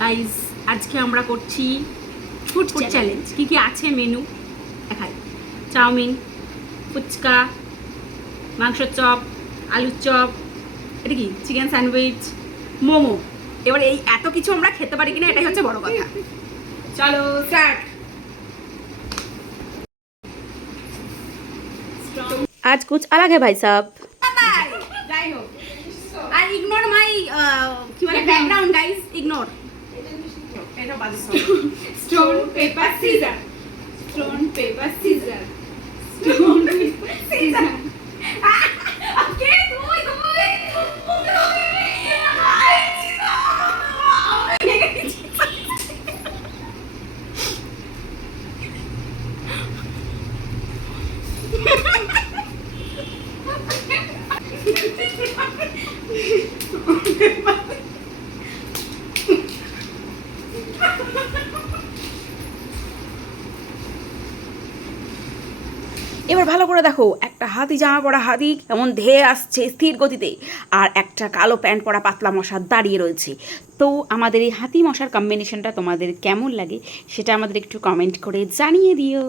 Guys আজকে আমরা করছি ফুড চ্যালেঞ্জ। কি কি আছে মেনু দেখাই। চাউমিন, ফুচকা, মাংসের চপ, আলুর চপ, এটা কি চিকেন স্যান্ডউইচ, মোমো। এবার এই এত কিছু আমরা খেতে পারি কিনা এটাই হচ্ছে বড় কথা। চলো স্টার্ট। आज कुछ अलग है भाई साहब। যাই হোক, আর ইগনোর মাই কি বলে ব্যাকগ্রাউন্ড গাইস, ইগনোর। এটা বাজে stone paper scissor, stone paper scissor, stone paper scissor. Okay তুই এবার ভালো করে দেখো, একটা হাতি জামা পরা হাতি এমন ধেয়ে আসছে স্থির গতিতে, আর একটা কালো প্যান্ট পরা পাতলা মশা দাঁড়িয়ে রয়েছে। তো আমাদের এই হাতি মশার কম্বিনেশনটা তোমাদের কেমন লাগে সেটা আমাদের একটু কমেন্ট করে জানিয়ে দিও।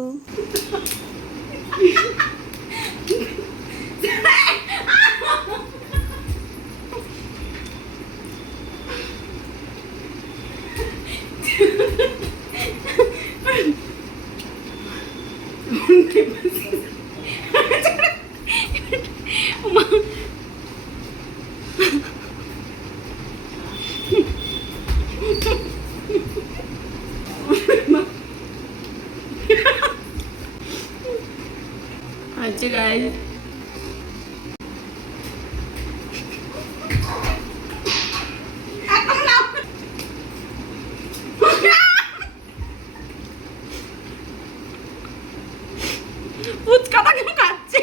আচ্ছা গাইস, ফুচকাটা কেন খাচ্ছে?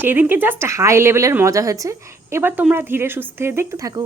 সেদিনকে জাস্ট হাই লেভেলের মজা হয়েছে। এবার তোমরা ধীরে সুস্থে দেখতে থাকো।